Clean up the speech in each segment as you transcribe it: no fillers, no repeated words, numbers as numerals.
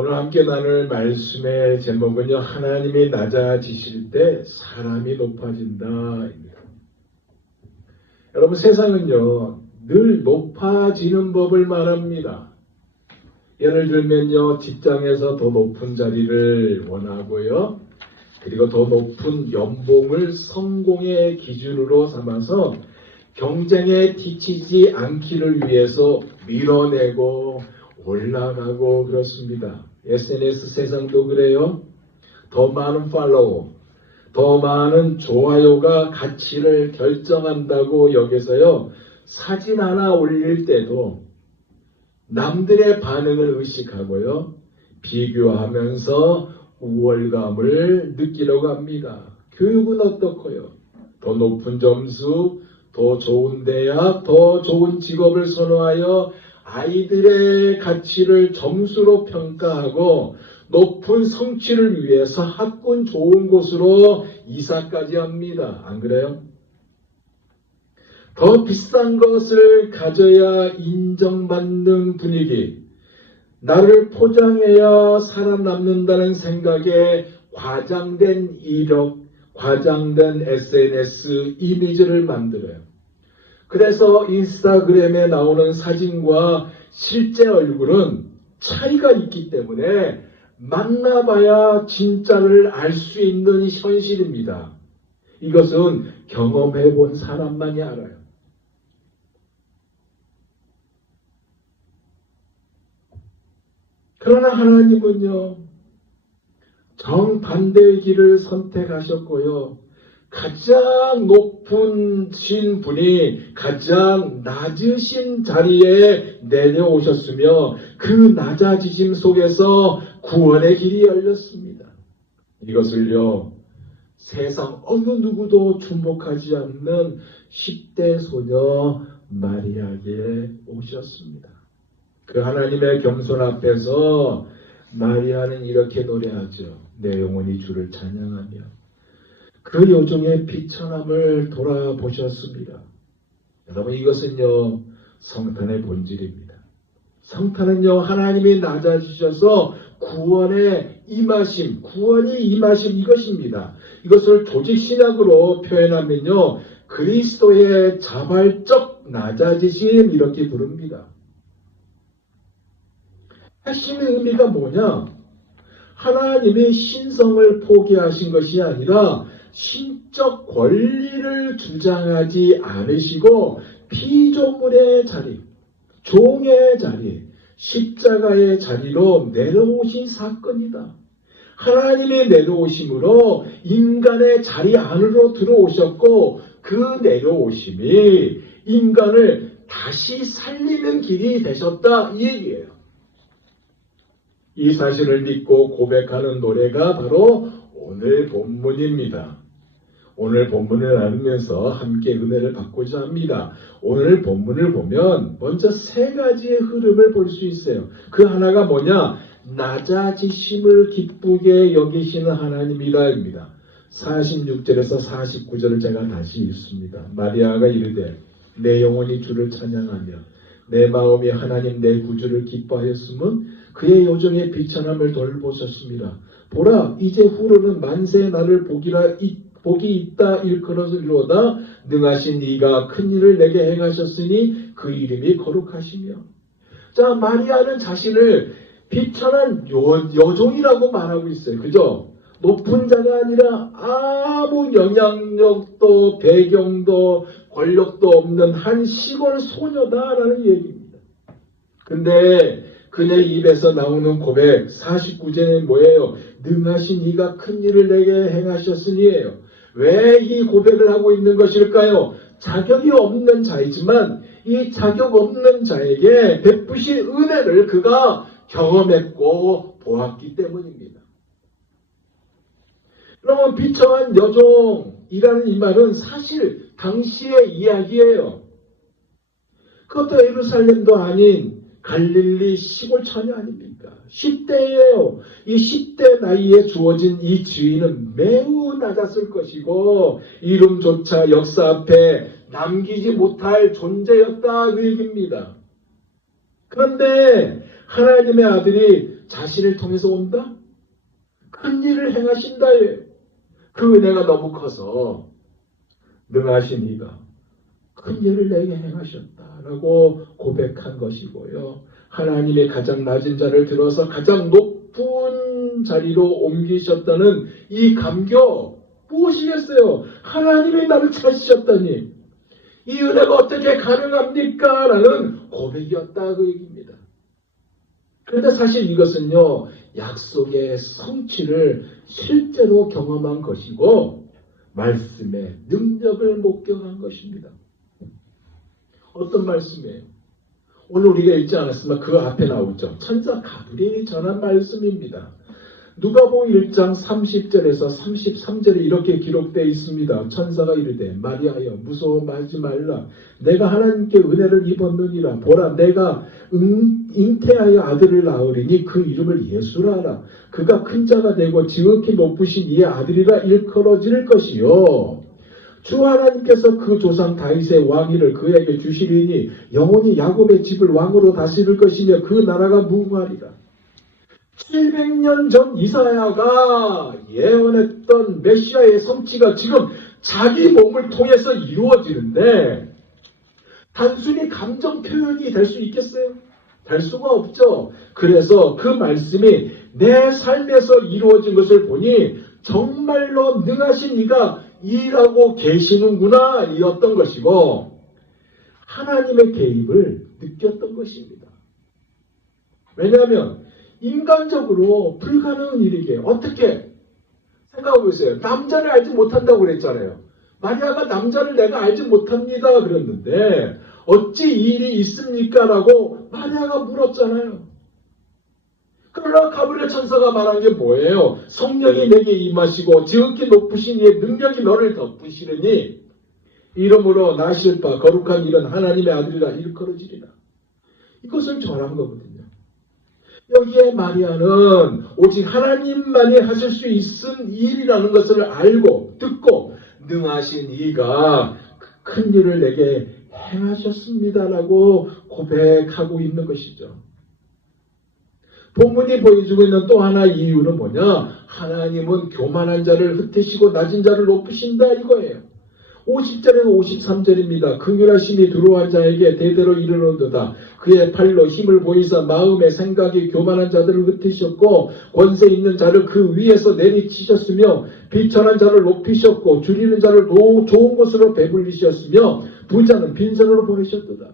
오늘 함께 나눌 말씀의 제목은요, 하나님이 낮아지실 때 사람이 높아진다입니다. 여러분, 세상은요 늘 높아지는 법을 말합니다. 예를 들면요, 직장에서 더 높은 자리를 원하고요, 그리고 더 높은 연봉을 성공의 기준으로 삼아서 경쟁에 지치지 않기를 위해서 밀어내고 올라가고 그렇습니다. SNS 세상도 그래요. 더 많은 팔로워, 더 많은 좋아요가 가치를 결정한다고 여기서요, 사진 하나 올릴 때도 남들의 반응을 의식하고요, 비교하면서 우월감을 느끼려고 합니다. 교육은 어떻고요? 더 높은 점수, 더 좋은 대학, 더 좋은 직업을 선호하여 아이들의 가치를 점수로 평가하고 높은 성취를 위해서 학군 좋은 곳으로 이사까지 합니다. 안 그래요? 더 비싼 것을 가져야 인정받는 분위기, 나를 포장해야 살아남는다는 생각에 과장된 이력, 과장된 SNS 이미지를 만들어요. 그래서 인스타그램에 나오는 사진과 실제 얼굴은 차이가 있기 때문에 만나봐야 진짜를 알 수 있는 현실입니다. 이것은 경험해 본 사람만이 알아요. 그러나 하나님은요, 정반대의 길을 선택하셨고요, 가장 높으신 분이 가장 낮으신 자리에 내려오셨으며 그 낮아지심 속에서 구원의 길이 열렸습니다. 이것을요, 세상 어느 누구도 주목하지 않는 10대 소녀 마리아에게 오셨습니다. 그 하나님의 겸손 앞에서 마리아는 이렇게 노래하죠. 내 영혼이 주를 찬양하며. 그 요정의 비천함을 돌아보셨습니다. 여러분, 이것은요, 성탄의 본질입니다. 성탄은요, 하나님이 낮아지셔서 구원의 임하심, 구원이 임하심 이것입니다. 이것을 조직신학으로 표현하면요, 그리스도의 자발적 낮아지심 이렇게 부릅니다. 핵심의 의미가 뭐냐? 하나님이 신성을 포기하신 것이 아니라 신적 권리를 주장하지 않으시고 피조물의 자리, 종의 자리, 십자가의 자리로 내려오신 사건이다. 하나님의 내려오심으로 인간의 자리 안으로 들어오셨고 그 내려오심이 인간을 다시 살리는 길이 되셨다 이 얘기예요. 이 사실을 믿고 고백하는 노래가 바로 오늘 본문입니다. 오늘 본문을 나누면서 함께 은혜를 받고자 합니다. 오늘 본문을 보면 먼저 세 가지의 흐름을 볼 수 있어요. 그 하나가 뭐냐? 낮아지심을 기쁘게 여기시는 하나님이라입니다. 46절에서 49절을 제가 다시 읽습니다. 마리아가 이르되 내 영혼이 주를 찬양하며 내 마음이 하나님 내 구주를 기뻐하였음은 그의 요정의 비천함을 돌보셨습니다. 보라 이제 후로는 만세 나를 복이 있다 일컬어서리로다 능하신 이가 큰 일을 내게 행하셨으니 그 이름이 거룩하시며. 자, 마리아는 자신을 비천한 여종이라고 말하고 있어요. 그죠? 높은 자가 아니라 아무 영향력도 배경도 권력도 없는 한 시골 소녀다라는 얘기입니다. 근데 그의 입에서 나오는 고백 49제는 뭐예요? 능하신 이가 큰 일을 내게 행하셨으니예요. 왜 이 고백을 하고 있는 것일까요? 자격이 없는 자이지만 이 자격 없는 자에게 베푸신 은혜를 그가 경험했고 보았기 때문입니다. 그러면 비천한 여종이라는 이 말은 사실 당시의 이야기예요. 그것도 예루살렘도 아닌 갈릴리 시골 처녀 아닙니까? 10대예요. 이 10대 나이에 주어진 이 지위는 매우 낮았을 것이고 이름조차 역사 앞에 남기지 못할 존재였다 그 얘기입니다. 그런데 하나님의 아들이 자신을 통해서 온다? 큰 일을 행하신다. 그 은혜가 너무 커서 능하신 이가 큰 일을 내게 행하셨다라고 고백한 것이고요. 하나님의 가장 낮은 자를 들어서 가장 높은 자리로 옮기셨다는 이 감격 무엇이겠어요? 하나님이 나를 찾으셨다니 이 은혜가 어떻게 가능합니까? 라는 고백이었다 그 얘기입니다. 그런데 사실 이것은요, 약속의 성취를 실제로 경험한 것이고 말씀의 능력을 목격한 것입니다. 어떤 말씀이에요? 오늘 우리가 읽지 않았으면 그 앞에 나오죠. 천사 가브리엘이 전한 말씀입니다. 누가복음 1장 30절에서 33절에 이렇게 기록되어 있습니다. 천사가 이르되 마리아여 무서워하지 말라. 내가 하나님께 은혜를 입었느니라. 보라 내가 잉태하여 아들을 낳으리니 그 이름을 예수라 하라. 그가 큰 자가 되고 지극히 높으신 이의 아들이라 일컬어질 것이요. 주 하나님께서 그 조상 다윗의 왕위를 그에게 주시리니 영원히 야곱의 집을 왕으로 다스릴 것이며 그 나라가 무궁하리라. 700년 전 이사야가 예언했던 메시아의 성취가 지금 자기 몸을 통해서 이루어지는데 단순히 감정 표현이 될 수 있겠어요? 될 수가 없죠. 그래서 그 말씀이 내 삶에서 이루어진 것을 보니 정말로 능하신 이가 일하고 계시는구나 이었던 것이고 하나님의 개입을 느꼈던 것입니다. 왜냐하면 인간적으로 불가능한 일이게 어떻게 생각해 보세요. 남자를 알지 못한다고 그랬잖아요. 마리아가 남자를 내가 알지 못합니다 그랬는데 어찌 이 일이 있습니까? 라고 마리아가 물었잖아요. 그러나 가브리엘 천사가 말한 게 뭐예요? 성령이 내게 임하시고 지극히 높으신 이의 능력이 너를 덮으시려니 이러므로 나실 바 거룩한 일은 하나님의 아들이라 일컬어지리라. 이것을 전한 거거든요. 여기에 마리아는 오직 하나님만이 하실 수 있는 일이라는 것을 알고 듣고 능하신 이가 큰 일을 내게 행하셨습니다라고 고백하고 있는 것이죠. 본문이 보여주고 있는 또 하나의 이유는 뭐냐? 하나님은 교만한 자를 흩으시고 낮은 자를 높으신다 이거예요. 50절에서 53절입니다. 긍휼하심이 들어온 자에게 대대로 이르노도다. 그의 팔로 힘을 보이사 마음의 생각이 교만한 자들을 흩으셨고 권세 있는 자를 그 위에서 내리치셨으며 비천한 자를 높이셨고 줄이는 자를 좋은 곳으로 배불리셨으며 부자는 빈손으로 보내셨도다.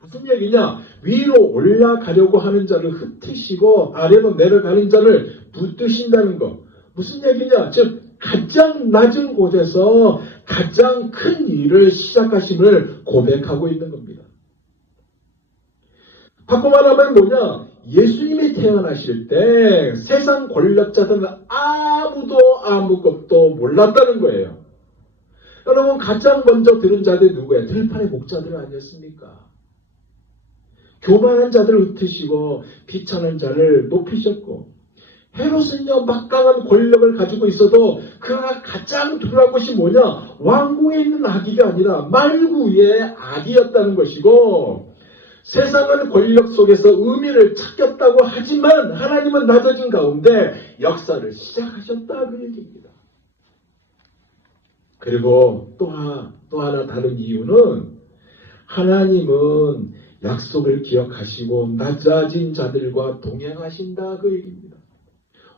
무슨 얘기냐? 위로 올라가려고 하는 자를 흩으시고 아래로 내려가는 자를 붙드신다는 거. 무슨 얘기냐? 즉 가장 낮은 곳에서 가장 큰 일을 시작하심을 고백하고 있는 겁니다. 바꿔 말하면 뭐냐? 예수님이 태어나실 때 세상 권력자들은 아무도 아무것도 몰랐다는 거예요. 여러분 가장 먼저 들은 자들이 누구예요? 들판의 목자들 아니었습니까? 교만한 자들을 흩으시고 비천한 자를 높이셨고 헤롯은요 막강한 권력을 가지고 있어도 그가 가장 두려운 것이 뭐냐? 왕궁에 있는 아기가 아니라 말구의 아기였다는 것이고 세상은 권력 속에서 의미를 찾겠다고 하지만 하나님은 낮아진 가운데 역사를 시작하셨다 그 얘기입니다. 그리고 또 하나 다른 이유는 하나님은 약속을 기억하시고 낮아진 자들과 동행하신다 그 얘기입니다.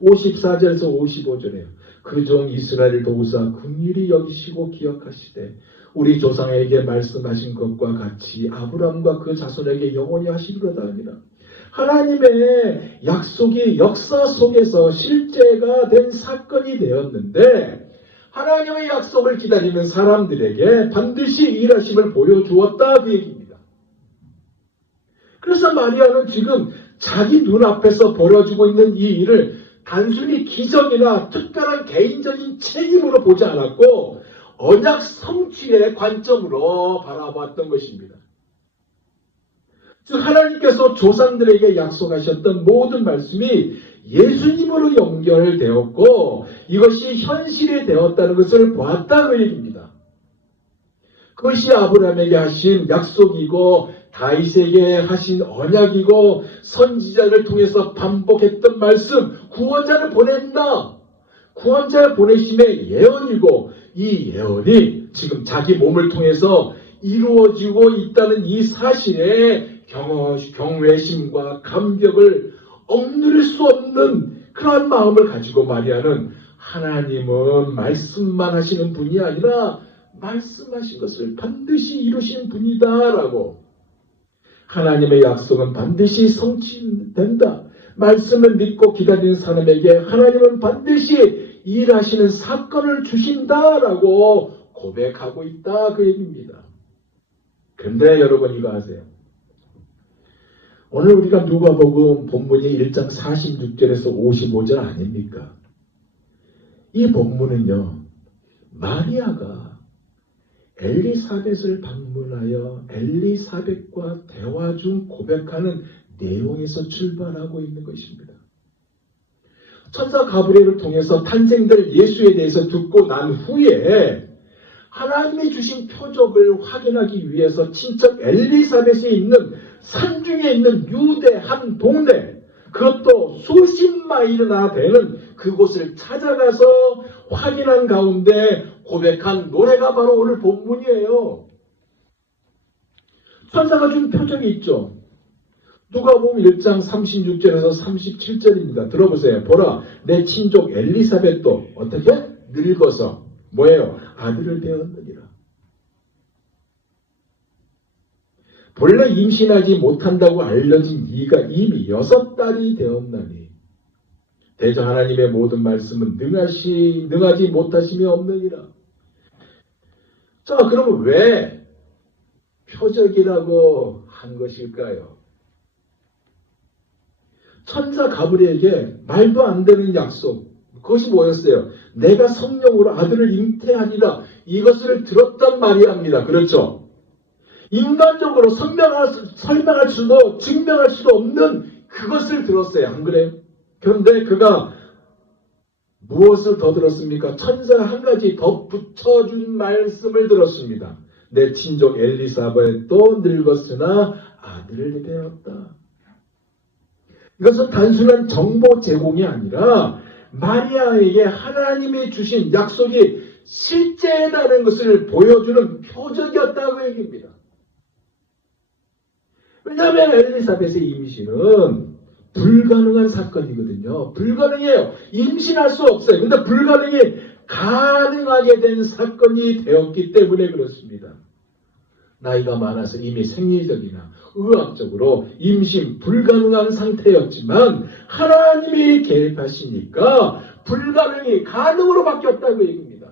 54절에서 55절에요. 그 종 이스라엘을 도우사 긍휼히 여기시고 기억하시되 우리 조상에게 말씀하신 것과 같이 아브라함과 그 자손에게 영원히 하시리로다 하니라. 하나님의 약속이 역사 속에서 실제가 된 사건이 되었는데 하나님의 약속을 기다리는 사람들에게 반드시 일하심을 보여주었다 그 얘기입니다. 그래서 마리아는 지금 자기 눈앞에서 벌어지고 있는 이 일을 단순히 기적이나 특별한 개인적인 책임으로 보지 않았고 언약 성취의 관점으로 바라봤던 것입니다. 즉 하나님께서 조상들에게 약속하셨던 모든 말씀이 예수님으로 연결되었고 이것이 현실이 되었다는 것을 보았다는 얘기입니다. 그것이 아브라함에게 하신 약속이고 다윗에게 하신 언약이고 선지자를 통해서 반복했던 말씀, 구원자를 보낸다. 구원자를 보내심의 예언이고 이 예언이 지금 자기 몸을 통해서 이루어지고 있다는 이 사실에 경외심과 감격을 억누를 수 없는 그러한 마음을 가지고 마리아는 하나님은 말씀만 하시는 분이 아니라 말씀하신 것을 반드시 이루시는 분이다라고, 하나님의 약속은 반드시 성취된다. 말씀을 믿고 기다리는 사람에게 하나님은 반드시 일하시는 사건을 주신다라고 고백하고 있다, 그 얘기입니다. 그런데 여러분 이거 아세요? 오늘 우리가 누가복음 본문이 1장 46절에서 55절 아닙니까? 이 본문은요, 마리아가 엘리사벳을 방문하여 엘리사벳과 대화 중 고백하는 내용에서 출발하고 있는 것입니다. 천사 가브리엘을 통해서 탄생될 예수에 대해서 듣고 난 후에 하나님이 주신 표적을 확인하기 위해서 친척 엘리사벳에 있는 산중에 있는 유대 한 동네, 그것도 수십 마일이나 되는 그곳을 찾아가서 확인한 가운데 고백한 노래가 바로 오늘 본문이에요. 천사가 준 표적이 있죠. 누가복음 1장 36절에서 37절입니다. 들어보세요. 보라, 내 친족 엘리사벳도 어떻게? 늙어서 뭐예요? 아들을 배웠느니라. 본래 임신하지 못한다고 알려진 이가 이미 6달이 되었나니 대저 하나님의 모든 말씀은 능하지 못하심이 없느니라. 자, 그러면 왜 표적이라고 한 것일까요? 천사 가브리엘에게 말도 안 되는 약속, 그것이 뭐였어요? 내가 성령으로 아들을 잉태하니라, 이것을 들었단 마리아입니다. 그렇죠? 인간적으로 설명할 수도 증명할 수도 없는 그것을 들었어요. 안 그래요? 그런데 그가 무엇을 더 들었습니까? 천사가 한 가지 더 붙여준 말씀을 들었습니다. 내 친족 엘리사벳도 늙었으나 아들을 배웠다. 이것은 단순한 정보 제공이 아니라 마리아에게 하나님이 주신 약속이 실제라는 것을 보여주는 표적이었다고 얘기합니다. 왜냐하면 엘리사벳의 임신은 불가능한 사건이거든요. 불가능해요. 임신할 수 없어요. 그런데 불가능이 가능하게 된 사건이 되었기 때문에 그렇습니다. 나이가 많아서 이미 생리적이나 의학적으로 임신 불가능한 상태였지만 하나님이 계획하시니까 불가능이 가능으로 바뀌었다고 얘기합니다.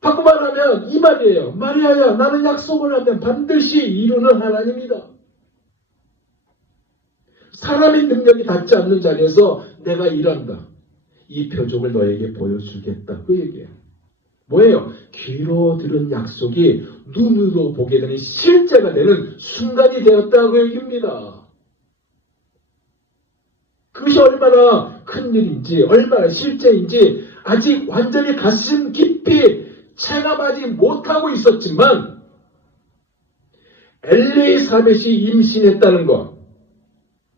바꿔 말하면 이 말이에요. 마리아야, 나는 약속을 하면 반드시 이루는 하나님이다. 사람의 능력이 닿지 않는 자리에서 내가 일한다. 이 표적을 너에게 보여주겠다. 그 얘기예요. 뭐예요? 귀로 들은 약속이 눈으로 보게 되는 실제가 되는 순간이 되었다고 얘기합니다. 그것이 얼마나 큰 일인지, 얼마나 실제인지 아직 완전히 가슴 깊이 체감하지 못하고 있었지만 엘리사벳이 임신했다는 것,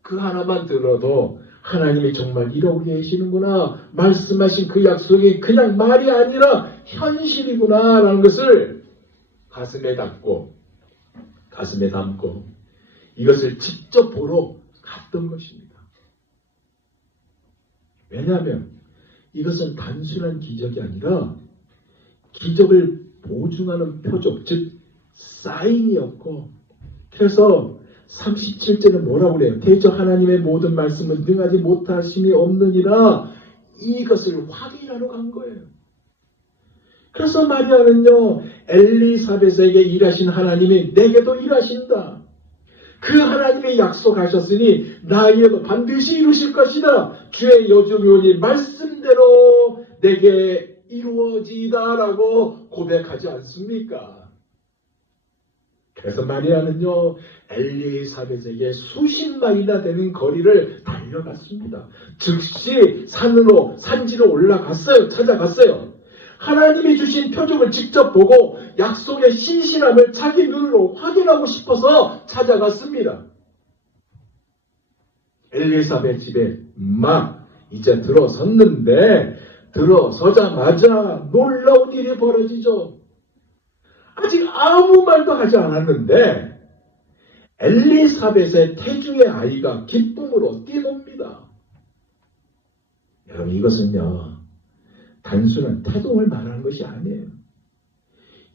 그 하나만 들어도 하나님이 정말 이러고 계시는구나, 말씀하신 그 약속이 그냥 말이 아니라 현실이구나 라는 것을 가슴에 담고 이것을 직접 보러 갔던 것입니다. 왜냐하면 이것은 단순한 기적이 아니라 기적을 보증하는 표적, 즉 사인이었고, 그래서 37절은 뭐라고 그래요? 대저 하나님의 모든 말씀은 능하지 못하심이 없느니라, 이것을 확인하러 간 거예요. 그래서 마리아는요, 엘리사벳에게 일하신 하나님이 내게도 일하신다. 그 하나님이 약속하셨으니 나에게도 반드시 이루실 것이다. 주의 여주묘니 말씀대로 내게 이루어지다라고 고백하지 않습니까? 그래서 마리아는요, 엘리사벳에게 수십 마일이나 되는 거리를 달려갔습니다. 즉시 산지로 올라갔어요. 찾아갔어요. 하나님이 주신 표적을 직접 보고 약속의 신실함을 자기 눈으로 확인하고 싶어서 찾아갔습니다. 엘리사벳 집에 막 이제 들어섰는데 들어서자마자 놀라운 일이 벌어지죠. 아직 아무 말도 하지 않았는데 엘리사벳의 태중의 아이가 기쁨으로 뛰놉니다. 여러분, 이것은요, 단순한 태동을 말하는 것이 아니에요.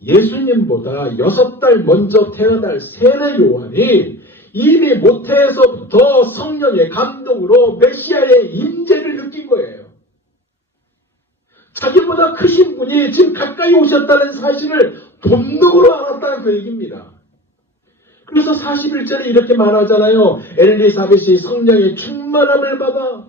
예수님보다 6달 먼저 태어날 세례 요한이 이미 모태에서부터 성령의 감동으로 메시아의 임재를 느낀 거예요. 자기보다 크신 분이 지금 가까이 오셨다는 사실을 본능으로 알았다는 그 얘기입니다. 그래서 41절에 이렇게 말하잖아요. 엘리사벳이 성령의 충만함을 받아.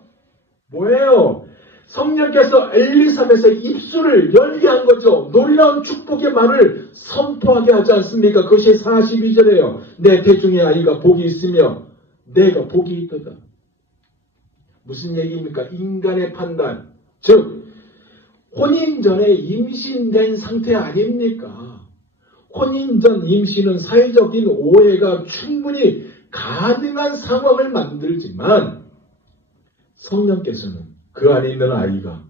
뭐예요? 성령께서 엘리사벳의 입술을 열게 한 거죠. 놀라운 축복의 말을 선포하게 하지 않습니까? 그것이 42절이에요. 내 태중의 아이가 복이 있으며 내가 복이 있도다. 무슨 얘기입니까? 인간의 판단. 즉 혼인 전에 임신된 상태 아닙니까? 혼인 전 임신은 사회적인 오해가 충분히 가능한 상황을 만들지만 성령께서는 그 안에 있는 아이가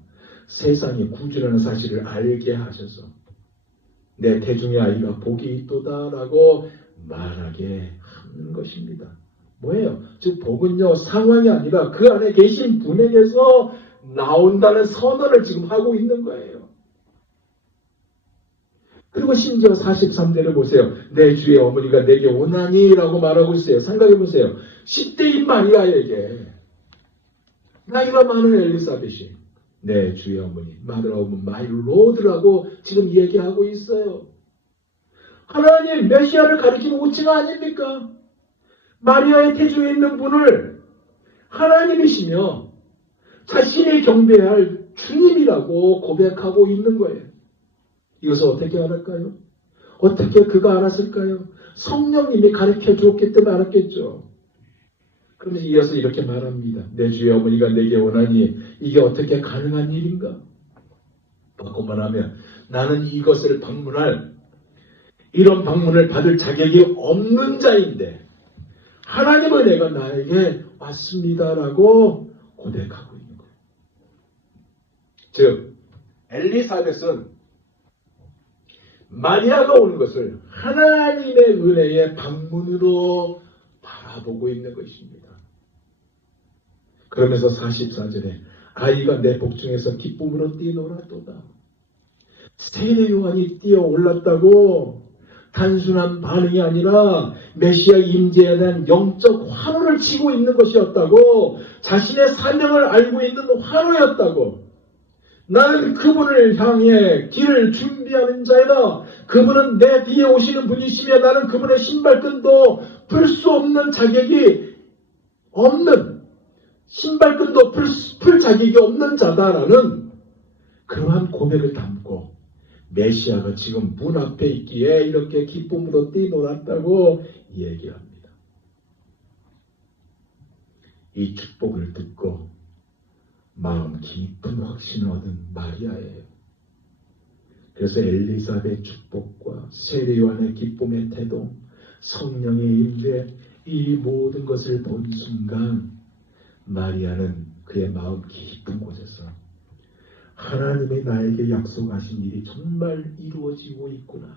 세상의 구주라는 사실을 알게 하셔서 내 태중의 아이가 복이 있도다라고 말하게 하는 것입니다. 뭐예요? 즉 복은요, 상황이 아니라 그 안에 계신 분에게서 나온다는 선언을 지금 하고 있는 거예요. 그리고 심지어 43절을 보세요. 내 주의 어머니가 내게 오나니 라고 말하고 있어요. 생각해 보세요. 10대인 마리아에게 나이가 많은 엘리사벳이 내 주의 어머니, Mother of my Lord라고 지금 얘기하고 있어요. 하나님 메시아를 가리키는 호칭 아닙니까? 마리아의 태중에 있는 분을 하나님이시며 자신이 경배해야 할 주님이라고 고백하고 있는 거예요. 이것을 어떻게 알았을까요? 어떻게 그가 알았을까요? 성령님이 가르쳐 주었기 때문에 알았겠죠. 그러면서 이어서 이렇게 말합니다. 내 주의 어머니가 내게 오나니 이게 어떻게 가능한 일인가? 바꾸만 하면 나는 이것을 방문할 이런 방문을 받을 자격이 없는 자인데 하나님의 은혜가 나에게 왔습니다라고 고백하고 있는 거예요. 즉 엘리사벳은 마리아가 오는 것을 하나님의 은혜의 방문으로 바라보고 있는 것입니다. 그러면서 44절에 아이가 내 복중에서 기쁨으로 뛰놀았도다. 세례 요한이 뛰어올랐다고 단순한 반응이 아니라 메시아 임재에 대한 영적 환호를 치고 있는 것이었다고, 자신의 사명을 알고 있는 환호였다고. 나는 그분을 향해 길을 준비하는 자이다. 그분은 내 뒤에 오시는 분이시며 나는 그분의 신발끈도 풀 수 없는 자격이 없는, 신발끈도 풀 자격이 없는 자다라는 그러한 고백을 담고 메시아가 지금 문 앞에 있기에 이렇게 기쁨으로 뛰놀았다고 얘기합니다. 이 축복을 듣고 마음 깊은 확신을 얻은 마리아예요. 그래서 엘리사벳 축복과 세례 요한의 기쁨의 태동, 성령의 임재, 이 모든 것을 본 순간 마리아는 그의 마음 깊은 곳에서 하나님이 나에게 약속하신 일이 정말 이루어지고 있구나.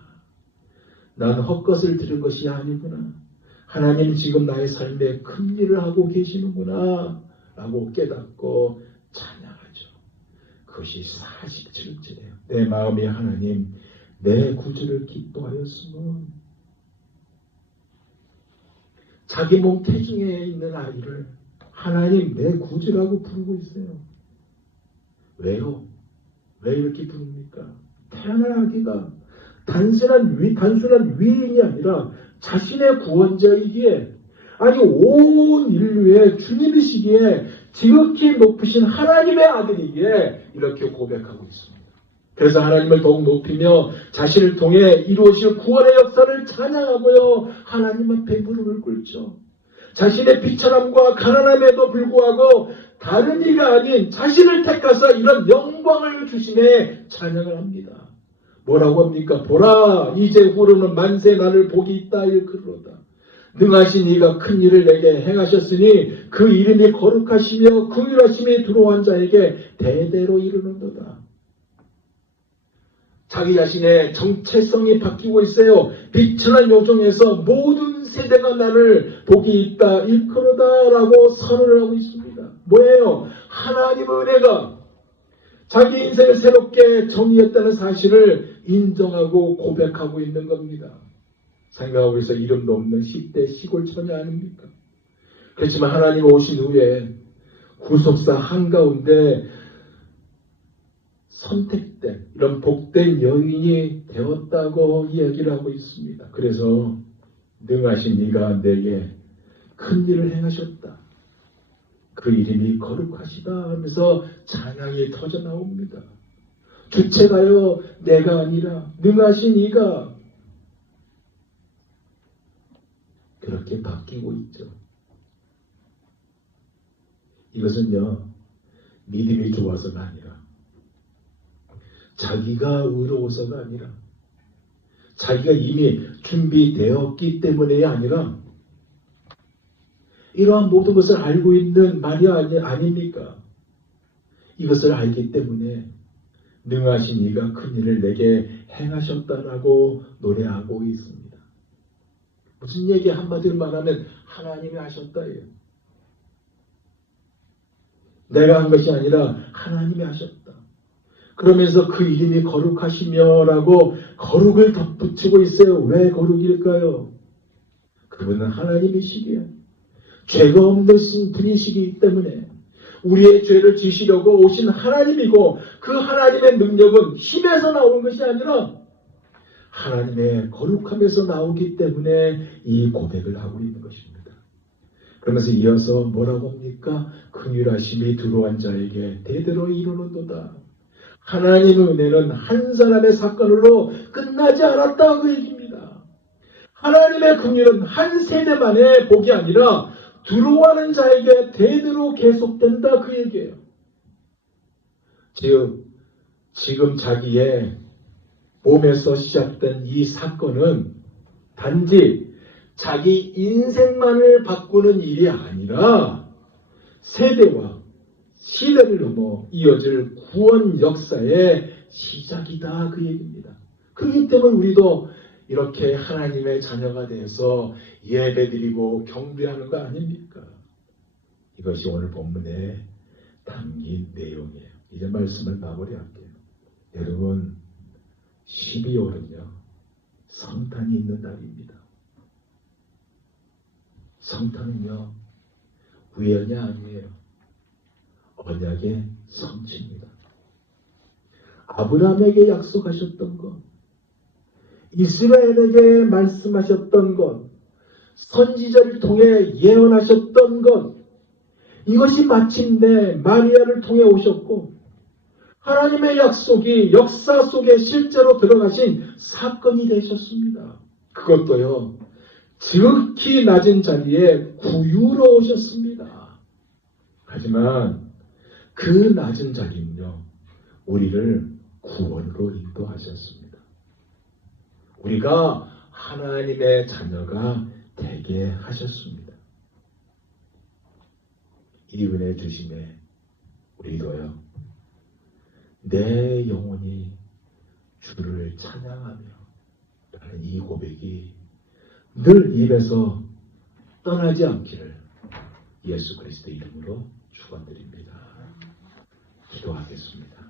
난 헛것을 들은 것이 아니구나. 하나님 지금 나의 삶에 큰 일을 하고 계시는구나 라고 깨닫고 찬양하죠. 그것이 47절이에요. 내 마음이 하나님 내 구주를 기뻐하였으면, 자기 몸 태중에 있는 아이를 하나님 내 구주라고 부르고 있어요. 왜요? 왜 이렇게 부릅니까? 태어날 아기가 단순한 위인이 아니라 자신의 구원자이기에, 아니 온 인류의 주님이시기에 지극히 높으신 하나님의 아들이기에 이렇게 고백하고 있습니다. 그래서 하나님을 더욱 높이며 자신을 통해 이루어질 구원의 역사를 찬양하고요, 하나님 앞에 무릎을 꿇죠. 자신의 비천함과 가난함에도 불구하고 다른 일이 아닌 자신을 택하사 이런 영광을 주심에 찬양을 합니다. 뭐라고 합니까? 보라, 이제 후로는 만세 나를 복이 있다 일컬으로다. 능하신 이가 큰 일을 내게 행하셨으니 그 이름이 거룩하시며 긍휼하심이 들어온 자에게 대대로 이르는도다. 자기 자신의 정체성이 바뀌고 있어요. 비천한 요정에서 모든 세대가 나를 복이 있다 일컬어다라고 선언을 하고 있습니다. 뭐예요? 하나님의 은혜가 자기 인생을 새롭게 정의했다는 사실을 인정하고 고백하고 있는 겁니다. 생각하고 있어 이름도 없는 10대 시골 처녀 아닙니까? 그렇지만 하나님 오신 후에 구속사 한가운데 선택된 이런 복된 여인이 되었다고 이야기를 하고 있습니다. 그래서 능하신 이가 내게 큰 일을 행하셨다. 그 이름이 거룩하시다 하면서 찬양이 터져 나옵니다. 주체가요 내가 아니라 능하신 이가 그렇게 바뀌고 있죠. 이것은요 믿음이 좋아서가 아니라 자기가 의로워서가 아니라 자기가 이미 준비되었기 때문에 아니라 이러한 모든 것을 알고 있는 말이 아닙니까? 이것을 알기 때문에 능하신 이가 큰 일을 내게 행하셨다라고 노래하고 있습니다. 무슨 얘기 한마디로 말하면 하나님이 하셨다예요. 내가 한 것이 아니라 하나님이 하셨다. 그러면서 그 이름이 거룩하시며라고 거룩을 덧붙이고 있어요. 왜 거룩일까요? 그분은 하나님이시기에 죄가 없는 분이시기 때문에 우리의 죄를 지시려고 오신 하나님이고 그 하나님의 능력은 힘에서 나오는 것이 아니라 하나님의 거룩함에서 나오기 때문에 이 고백을 하고 있는 것입니다. 그러면서 이어서 뭐라고 합니까? 긍휼하심이 들어온 자에게 대대로 이루는도다. 하나님의 은혜는 한 사람의 사건으로 끝나지 않았다 그 얘기입니다. 하나님의 긍휼은 한 세대만의 복이 아니라 들어오는 자에게 대대로 계속된다 그 얘기예요. 즉 지금 자기의 몸에서 시작된 이 사건은 단지 자기 인생만을 바꾸는 일이 아니라 세대와 시대를 넘어 이어질 구원 역사의 시작이다 그 얘기입니다. 그렇기 때문에 우리도 이렇게 하나님의 자녀가 돼서 예배드리고 경배하는 거 아닙니까? 이것이 오늘 본문에 담긴 내용이에요. 이제 말씀을 마무리할게요. 여러분 12월은요 성탄이 있는 달입니다. 성탄은요 우연이 아니에요. 언약의 성취입니다. 아브라함에게 약속하셨던 것, 이스라엘에게 말씀하셨던 것, 선지자를 통해 예언하셨던 것, 이것이 마침내 마리아를 통해 오셨고 하나님의 약속이 역사 속에 실제로 들어가신 사건이 되셨습니다. 그것도요 지극히 낮은 자리에 구유로 오셨습니다. 하지만 그 낮은 자리는요 우리를 구원으로 인도하셨습니다. 우리가 하나님의 자녀가 되게 하셨습니다. 이 은혜 주심에 우리도요 내 영혼이 주를 찬양하며 라는 이 고백이 늘 입에서 떠나지 않기를 예수 그리스도 이름으로 축원드립니다. 기도하겠습니다.